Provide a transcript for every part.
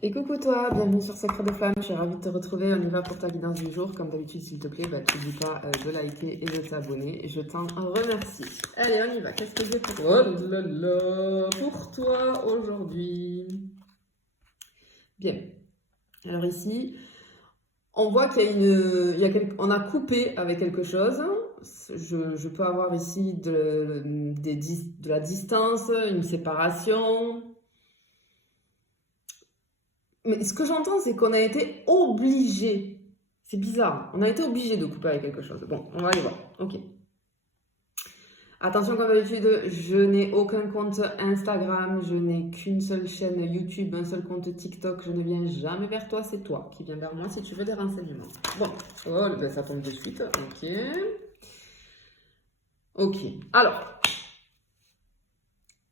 Et coucou toi, bienvenue sur Sacre de Flamme, je suis ravie de te retrouver, on y va pour ta guidance du jour. Comme d'habitude, s'il te plaît, n'oublie pas de liker et de t'abonner, je t'en remercie. Allez, on y va, qu'est-ce que j'ai pour toi? Oh là là, pour toi aujourd'hui? Bien, alors ici, on voit qu'il y a on a coupé avec quelque chose. Je peux avoir ici de la distance, une séparation. Mais ce que j'entends, c'est qu'on a été obligé. C'est bizarre. On a été obligé de couper avec quelque chose. Bon, on va aller voir. Ok. Attention, comme d'habitude, je n'ai aucun compte Instagram, je n'ai qu'une seule chaîne YouTube, un seul compte TikTok. Je ne viens jamais vers toi, c'est toi qui viens vers moi si tu veux des renseignements. Bon, oh, ben ça tombe de suite. Ok. Ok. Alors,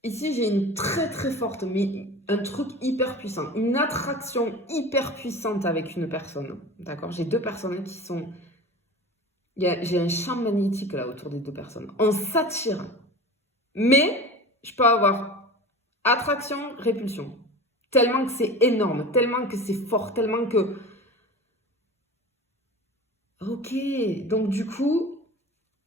ici, j'ai une très très forte, mais un truc hyper puissant, une attraction hyper puissante avec une personne. D'accord? J'ai deux personnes qui sont... J'ai un champ magnétique là autour des deux personnes. On s'attire. Mais je peux avoir attraction, répulsion. Tellement que c'est énorme, tellement que c'est fort, tellement que... Ok, donc du coup,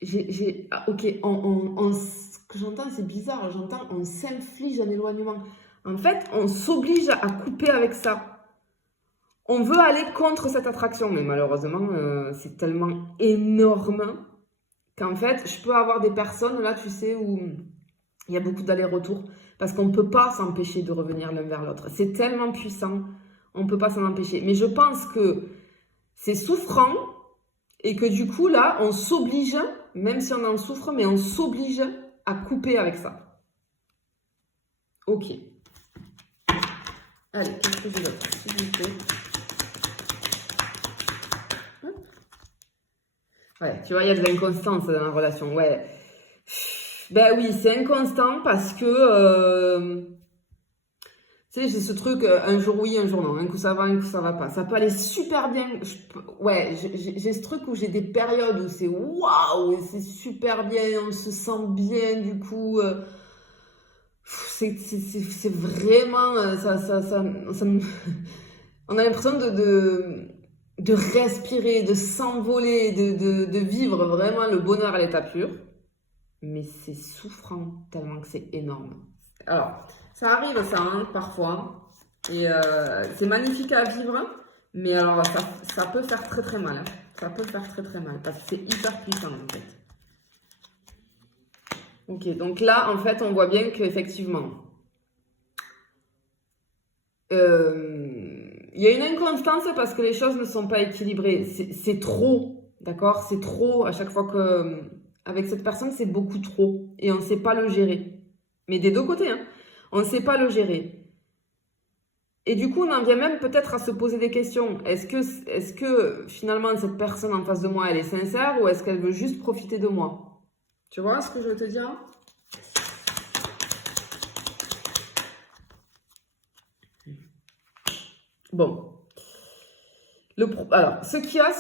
ok, ce que j'entends, c'est bizarre, j'entends, on s'inflige un éloignement. En fait, on s'oblige à couper avec ça. On veut aller contre cette attraction, mais malheureusement, c'est tellement énorme qu'en fait, je peux avoir des personnes, là, tu sais, où il y a beaucoup d'allers-retours, parce qu'on ne peut pas s'empêcher de revenir l'un vers l'autre. C'est tellement puissant, on ne peut pas s'en empêcher. Mais je pense que c'est souffrant, et que du coup, là, on s'oblige, même si on en souffre, mais on s'oblige à couper avec ça. Ok. Allez, qu'est-ce que j'ai d'autre, s'il vous plaît? Ouais, tu vois, il y a de l'inconstance dans la relation, ouais. Ben oui, c'est inconstant parce que, tu sais, j'ai ce truc, un jour oui, un jour non, un coup ça va pas. Ça peut aller super bien, ouais, j'ai ce truc où j'ai des périodes où c'est waouh, c'est super bien, on se sent bien, du coup, c'est vraiment, on a l'impression de respirer, de s'envoler, de vivre vraiment le bonheur à l'état pur. Mais c'est souffrant tellement que c'est énorme. Alors, ça arrive ça, hein, parfois. Et c'est magnifique à vivre. Mais alors, ça peut faire très très mal. Hein. Ça peut faire très très mal. Parce que c'est hyper puissant en fait. Ok, donc là, en fait, on voit bien qu'effectivement, il y a une inconstance parce que les choses ne sont pas équilibrées. C'est trop, d'accord? C'est trop à chaque fois que... Avec cette personne, c'est beaucoup trop. Et on ne sait pas le gérer. Mais des deux côtés, hein. On ne sait pas le gérer. Et du coup, on en vient même peut-être à se poser des questions. Est-ce que finalement, cette personne en face de moi, elle est sincère ou est-ce qu'elle veut juste profiter de moi? Tu vois ce que je veux te dire? Bon. Alors, ce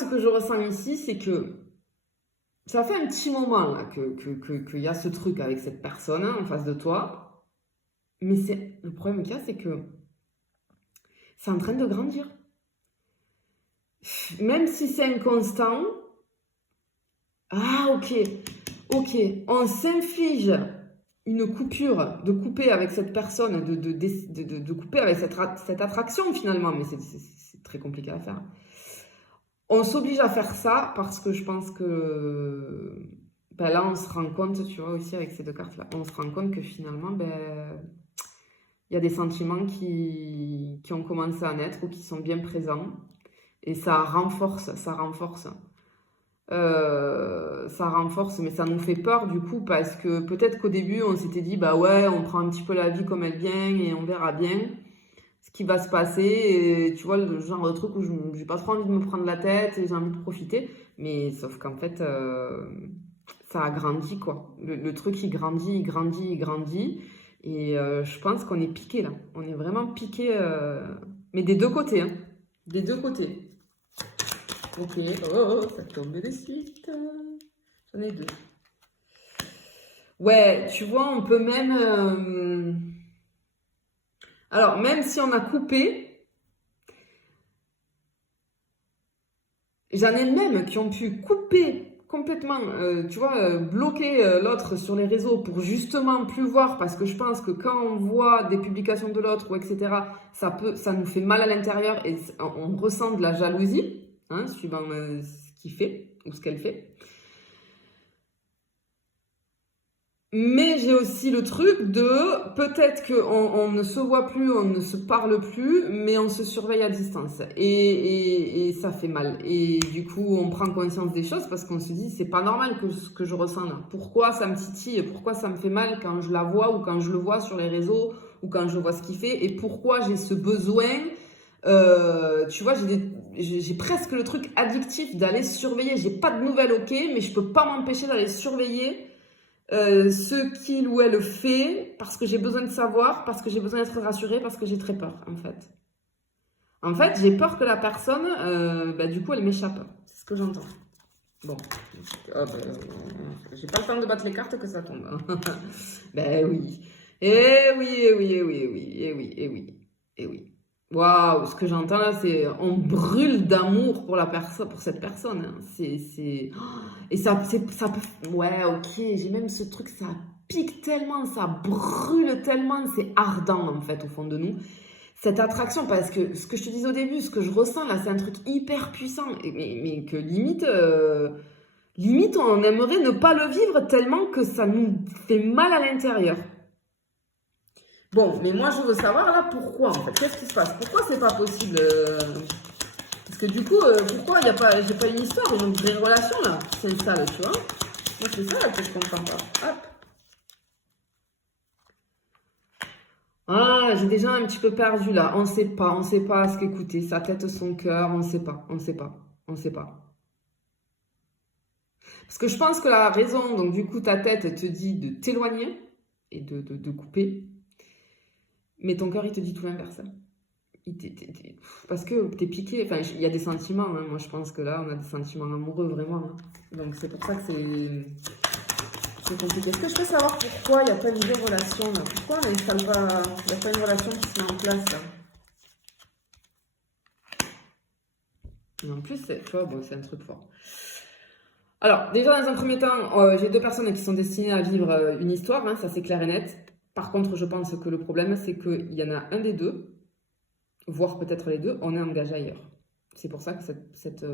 que je ressens ici, c'est que ça fait un petit moment là, qu'il y a ce truc avec cette personne hein, en face de toi. Mais le problème qu'il y a, c'est que c'est en train de grandir. Même si c'est inconstant, ah ok, on s'inflige une coupure, de couper avec cette personne, de couper avec cette attraction finalement, mais c'est très compliqué à faire. On s'oblige à faire ça parce que je pense que ben là, on se rend compte, tu vois, aussi avec ces deux cartes-là, on se rend compte que finalement, ben, il y a des sentiments qui ont commencé à naître ou qui sont bien présents. Et ça renforce. Ça renforce, mais ça nous fait peur du coup, parce que peut-être qu'au début, on s'était dit, bah ouais, on prend un petit peu la vie comme elle vient et on verra bien ce qui va se passer. Et tu vois, le genre de truc où j'ai pas trop envie de me prendre la tête et j'ai envie de profiter. Mais sauf qu'en fait, ça a grandi quoi. Le truc, il grandit, il grandit, il grandit. Et je pense qu'on est piqué là. On est vraiment piqué, mais des deux côtés, hein. Des deux côtés. Ok, oh, ça tombe de suite. J'en ai deux. Ouais, tu vois, on peut même... Alors, même si on a coupé, J'en ai même qui ont pu couper complètement, tu vois, bloquer l'autre sur les réseaux pour justement plus voir, parce que je pense que quand on voit des publications de l'autre ou etc., ça nous fait mal à l'intérieur et on ressent de la jalousie, hein, suivant ce qu'il fait ou ce qu'elle fait. Mais j'ai aussi le truc de peut-être qu'on ne se voit plus, on ne se parle plus, mais on se surveille à distance. Et ça fait mal. Et du coup, on prend conscience des choses parce qu'on se dit, c'est pas normal que ce que je ressens là. Pourquoi ça me titille? Pourquoi ça me fait mal quand je la vois ou quand je le vois sur les réseaux ou quand je vois ce qu'il fait? Et pourquoi j'ai ce besoin? Tu vois, j'ai presque le truc addictif d'aller surveiller. J'ai pas de nouvelles, ok, mais je peux pas m'empêcher d'aller surveiller ce qu'il ou elle fait parce que j'ai besoin de savoir, parce que j'ai besoin d'être rassurée, parce que j'ai très peur, en fait. En fait, j'ai peur que la personne, du coup, elle m'échappe. C'est ce que j'entends. Bon, j'ai pas le temps de battre les cartes que ça tombe. Ben oui. Eh oui, eh oui, eh oui, eh oui, eh oui, eh oui, eh oui. Waouh, ce que j'entends là, c'est on brûle d'amour pour la personne, pour cette personne. Hein. Et ça peut. Ouais, ok, j'ai même ce truc, ça pique tellement, ça brûle tellement, c'est ardent en fait au fond de nous. Cette attraction, parce que ce que je te disais au début, ce que je ressens là, c'est un truc hyper puissant, mais que limite on aimerait ne pas le vivre tellement que ça nous fait mal à l'intérieur. Bon, mais moi je veux savoir là pourquoi en fait, qu'est-ce qui se passe? Pourquoi c'est pas possible Parce que du coup, pourquoi j'ai pas une histoire, une vraie relation là qui s'installe, tu vois? Moi c'est ça là que je comprends pas. Hop. Ah, j'ai déjà un petit peu perdu là. On sait pas ce qu'écouter. Sa tête, son cœur, on sait pas, on sait pas, on sait pas. Parce que je pense que la raison, donc du coup ta tête, elle te dit de t'éloigner et de couper. Mais ton cœur, il te dit tout l'inverse. Parce que t'es piqué, enfin, il y a des sentiments. Hein. Moi, je pense que là, on a des sentiments amoureux, vraiment. Hein. Donc, c'est pour ça que c'est compliqué. Est-ce que je peux savoir pourquoi il n'y a pas une vraie relation là? Pourquoi on n'installe pas, il n'y a pas une relation qui se met en place là? Et en plus, tu vois, bon, c'est un truc fort. Alors, déjà, dans un premier temps, j'ai deux personnes qui sont destinées à vivre une histoire, hein, ça c'est clair et net. Par contre, je pense que le problème, c'est qu'il y en a un des deux, voire peut-être les deux, on est engagé ailleurs. C'est pour ça que cette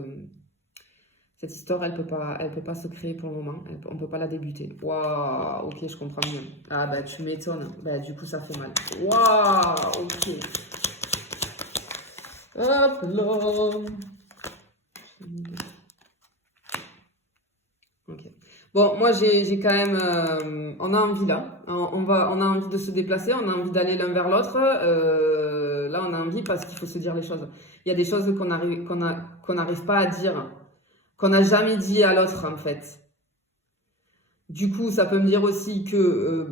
histoire, elle peut pas se créer pour le moment. On peut pas la débuter. Waouh, ok, je comprends mieux. Ah bah tu m'étonnes. Bah du coup, ça fait mal. Waouh, ok. Hop là. Ok. Bon, moi j'ai quand même, on a envie là, on a envie de se déplacer, on a envie d'aller l'un vers l'autre. Là, on a envie parce qu'il faut se dire les choses. Il y a des choses qu'on n'arrive pas à dire, qu'on n'a jamais dit à l'autre en fait. Du coup, ça peut me dire aussi que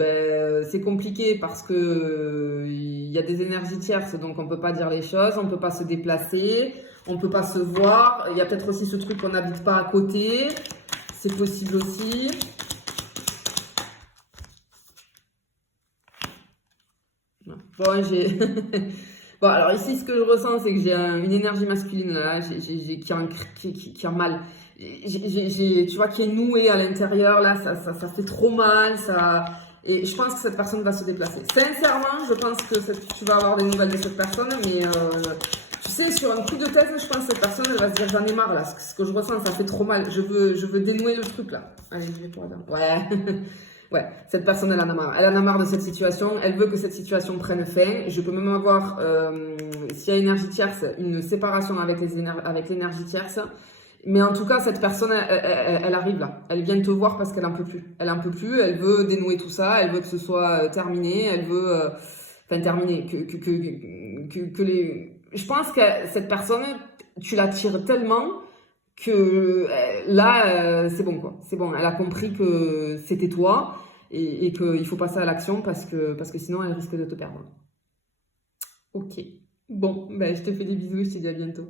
c'est compliqué parce que il y a des énergies tierces, donc on peut pas dire les choses, on peut pas se déplacer, on peut pas se voir. Il y a peut-être aussi ce truc qu'on n'habite pas à côté. C'est possible aussi. Bon, bon, alors ici, ce que je ressens, c'est que j'ai une énergie masculine là, qui a mal. Tu vois, qui est nouée à l'intérieur, là, ça fait trop mal, et je pense que cette personne va se déplacer. Sincèrement, je pense que tu vas avoir des nouvelles de cette personne, mais tu sais, sur un coup de tête, je pense que cette personne, elle va se dire, j'en ai marre là, ce que je ressens, ça fait trop mal, je veux dénouer le truc là. Allez, je vais pour la ouais. Ouais, cette personne, elle en a marre. Elle en a marre de cette situation. Elle veut que cette situation prenne fin. Je peux même avoir, s'il y a énergie tierce, une séparation avec l'énergie tierce. Mais en tout cas, cette personne, elle arrive là. Elle vient te voir parce qu'elle en peut plus. Elle en peut plus. Elle veut dénouer tout ça. Elle veut que ce soit terminé. Elle veut, terminer. Je pense que cette personne, tu l'attires tellement que là, c'est bon quoi. C'est bon. Elle a compris que c'était toi et qu'il faut passer à l'action parce que sinon, elle risque de te perdre. Ok. Bon, ben, je te fais des bisous. Je te dis à bientôt.